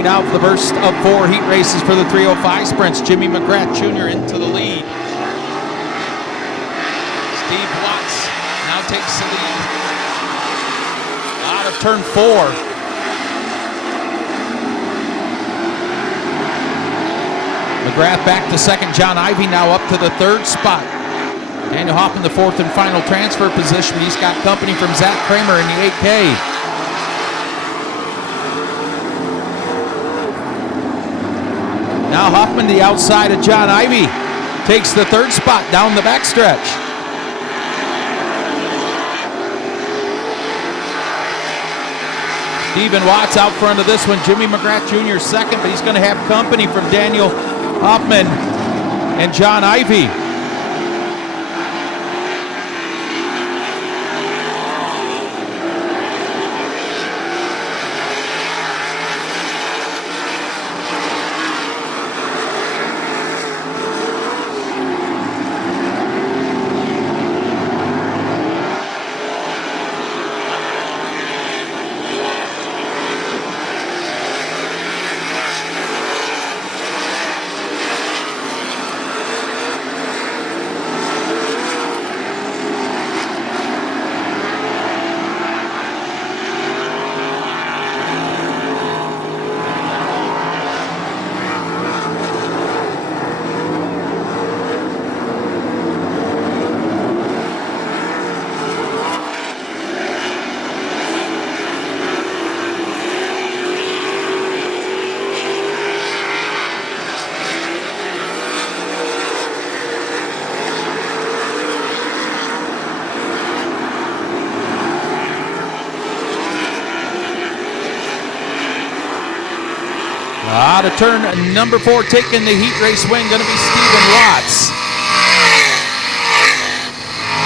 leading out for the first of 4 heat races for the 305 sprints. Jimmy McGrath Jr. into the lead. Steve Watts now takes the lead out of turn 4. McGrath back to second. John Ivey now up to the 3rd spot. Daniel Hoffman, the 4th and final transfer position. He's got company from Zach Kramer in the 8K. Now Hoffman to the outside of John Ivey. Takes the 3rd spot down the backstretch. Stephen Watts out front of this one. Jimmy McGrath Jr. second, but he's going to have company from Daniel Hoffman and John Ivey. Out of turn number 4, taking the heat race win, going to be Stephen Watts.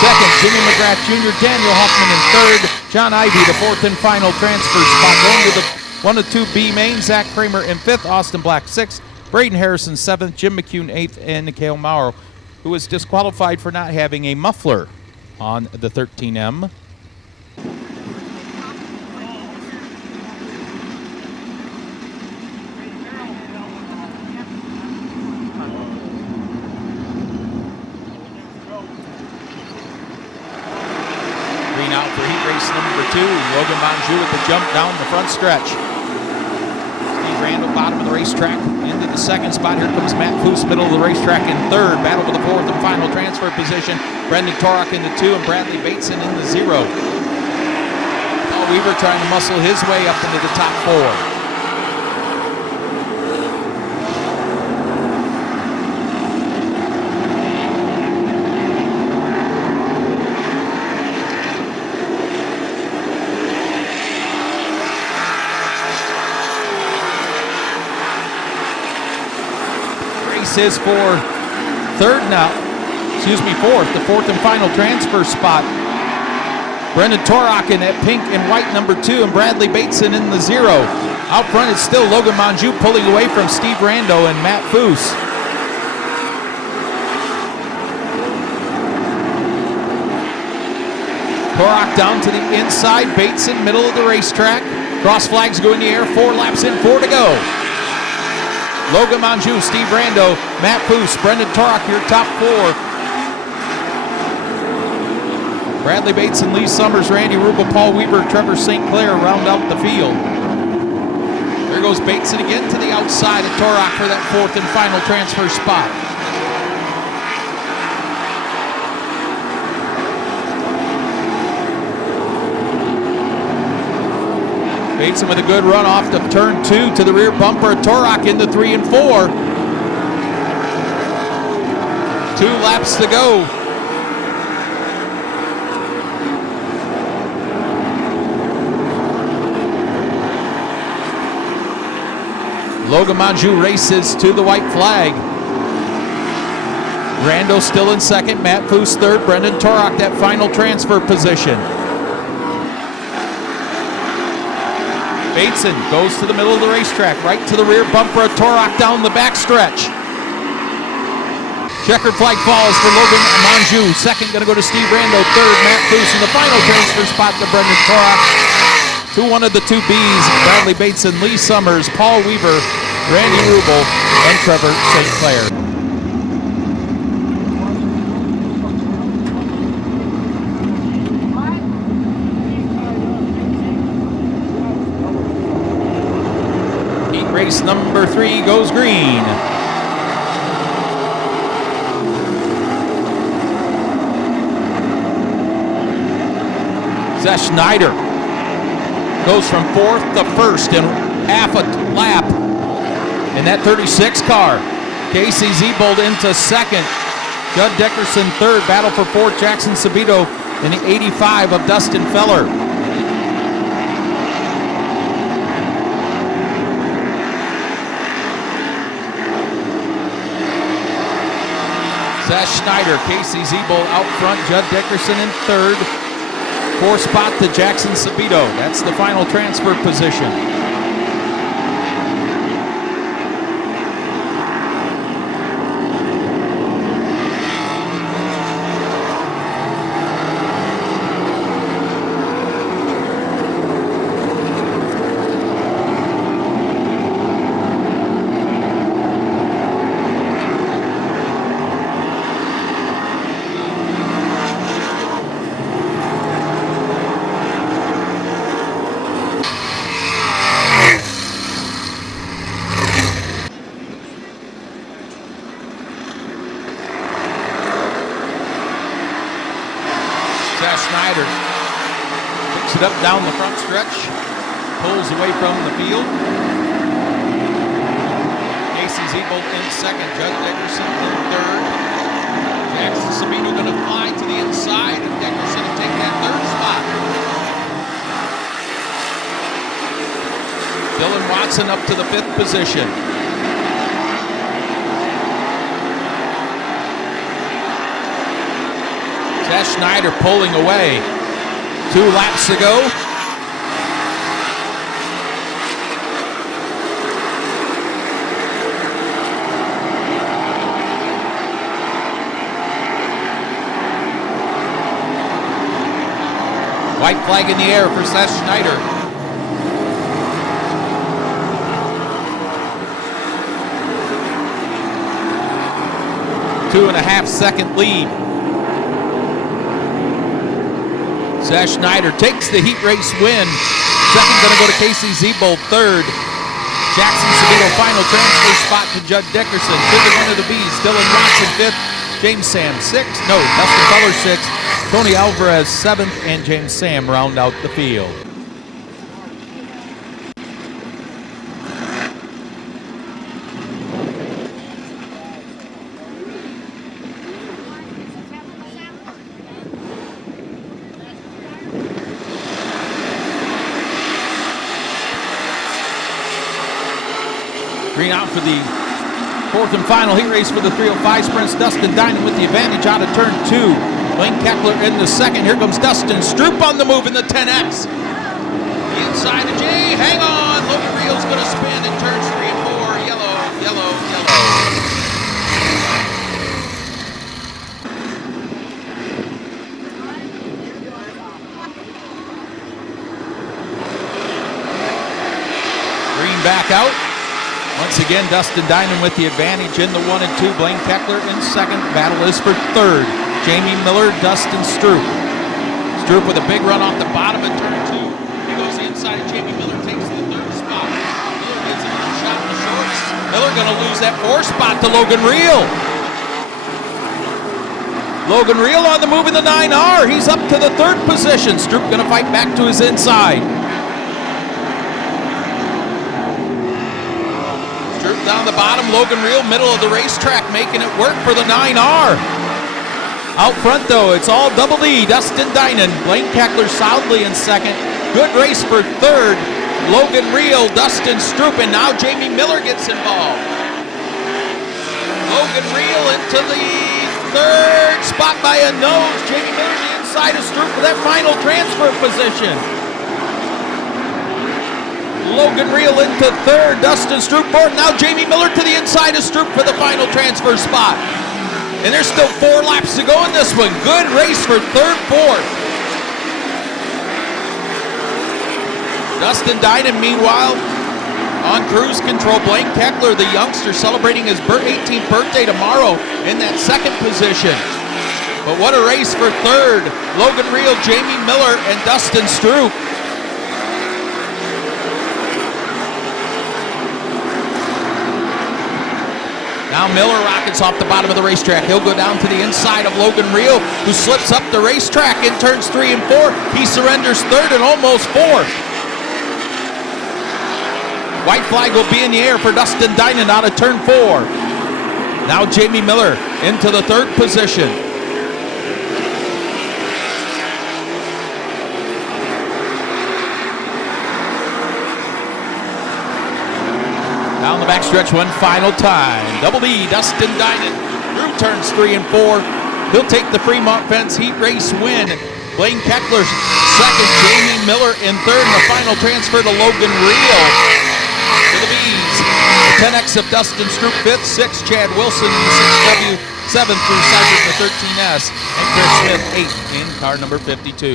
Second, Jimmy McGrath Jr., Daniel Hoffman in 3rd, John Ivey, the 4th and final transfer spot. Going to the 1 of 2B main, Zach Kramer in 5th, Austin Black 6th, Braden Harrison 7th, Jim McCune 8th, and Nikhil Maurer, who was disqualified for not having a muffler on the 13M. Number 2, Logan Monjou with the jump down the front stretch. Steve Randall, bottom of the racetrack, into the 2nd spot. Here comes Matt Foose, middle of the racetrack in 3rd. Battle for the 4th and final transfer position. Brendan Torok in the 2 and Bradley Bateson in the 0. Paul Weaver trying to muscle his way up into the top 4. Is for 4th, the 4th and final transfer spot. Brendan Torok in that pink and white number 2 and Bradley Bateson in the 0. Out front it's still Logan Monjou pulling away from Steve Rando and Matt Foose. Torok down to the inside, Bateson middle of the racetrack. Cross flags go in the air, 4 laps in, 4 to go. Logan Monjou, Steve Rando, Matt Foose, Brendan Torok, your top 4. Bradley Bateson, Lee Summers, Randy Rubel, Paul Weaver, Trevor St. Clair round out the field. There goes Bateson again to the outside of Torok for that 4th and final transfer spot. Bateson with a good run off to turn 2 to the rear bumper of Torok into 3 and 4. 2 laps to go. Logan Monjou races to the white flag. Rando still in 2nd, Matt Foose 3rd, Brendan Torok that final transfer position. Bateson goes to the middle of the racetrack, right to the rear bumper of Torok down the backstretch. Checkered flag falls for Logan Monjou. 2nd going to go to Steve Rando. 3rd, Matt Foose. And the final transfer spot to Brendan Torok. Who wanted the two Bs? Bradley Bateson, Lee Summers, Paul Weaver, Randy Rubel, and Trevor St. Clair. Heat race number 3 goes green. Seth Schneider goes from 4th to 1st in half a lap in that 36 car. Casey Zebold into 2nd. Judd Dickerson 3rd. Battle for 4th. Jackson Sabito in the 85 of Dustin Feller. Seth Schneider, Casey Zebold out front. Judd Dickerson in 3rd. 4th spot to Jackson Sabito. That's the final transfer position. Schneider picks it up down the front stretch, pulls away from the field. Casey Zebold in 2nd, Judd Dickerson in 3rd. Jackson Sabino going to fly to the inside, and Dickerson to take that 3rd spot. Dylan Watson up to the 5th position. Seth Schneider pulling away. 2 laps to go. White flag in the air for Seth Schneider. Two and a half second lead. Seth Schneider takes the heat race win. 2nd going to go to Casey Zebold. 3rd, Jackson Sabito final transfer spot to Judd Dickerson. To the one of the Bs, Dylan Watson 5th, James Sam 6th. No, Dustin Feller 6th, Tony Alvarez 7th, and James Sam round out the field. Green out for the 4th and final heat race for the 305 sprints. Dustin Dinan with the advantage out of turn 2. Blaine Keckler in the 2nd. Here comes Dustin Stroop on the move in the 10X. The inside of Jay. Hang on. Logan Reel's going to spin in turns 3 and 4. Yellow, yellow, yellow. Green back out. Once again, Dustin Dinan with the advantage in the 1 and 2. Blaine Keckler in 2nd. Battle is for 3rd. Jamie Miller, Dustin Stroop. Stroop with a big run off the bottom of turn 2. He goes inside. Jamie Miller takes the 3rd spot. Miller gets another shot in the shorts. Miller going to lose that 4th spot to Logan Reel. Logan Reel on the move in the 9R. He's up to the 3rd position. Stroop going to fight back to his inside. Down the bottom, Logan Reel, middle of the racetrack, making it work for the 9R. Out front, though, it's all double D. Dustin Dinan, Blaine Keckler solidly in 2nd. Good race for 3rd. Logan Reel, Dustin Stroop, and now Jamie Miller gets involved. Logan Reel into the 3rd spot by a nose. Jamie Miller to the inside of Stroop for that final transfer position. Logan Reel into 3rd, Dustin Stroop 4th. Now Jamie Miller to the inside of Stroop for the final transfer spot. And there's still 4 laps to go in this one. Good race for 3rd, 4th. Dustin Dynan, meanwhile, on cruise control. Blaine Keckler, the youngster, celebrating his 18th birthday tomorrow in that second position. But what a race for third. Logan Reel, Jamie Miller, and Dustin Stroop. Now Miller rockets off the bottom of the racetrack. He'll go down to the inside of Logan Reel, who slips up the racetrack in turns 3 and 4. He surrenders third and almost fourth. White flag will be in the air for Dustin Dynan out of turn 4. Now Jamie Miller into the third position. Down the backstretch one final time. Double D, Dustin Dynan through turns 3 and 4. He'll take the Fremont Fence Heat Race win. Blaine Keckler second, Jamie Miller in third, and the final transfer to Logan Reel. To the Bees, the 10X of Dustin Stroop, 5th, 6th, Chad Wilson in the 6W, 7th through Cybert in the 13S, and Chris Smith, 8th in car number 52.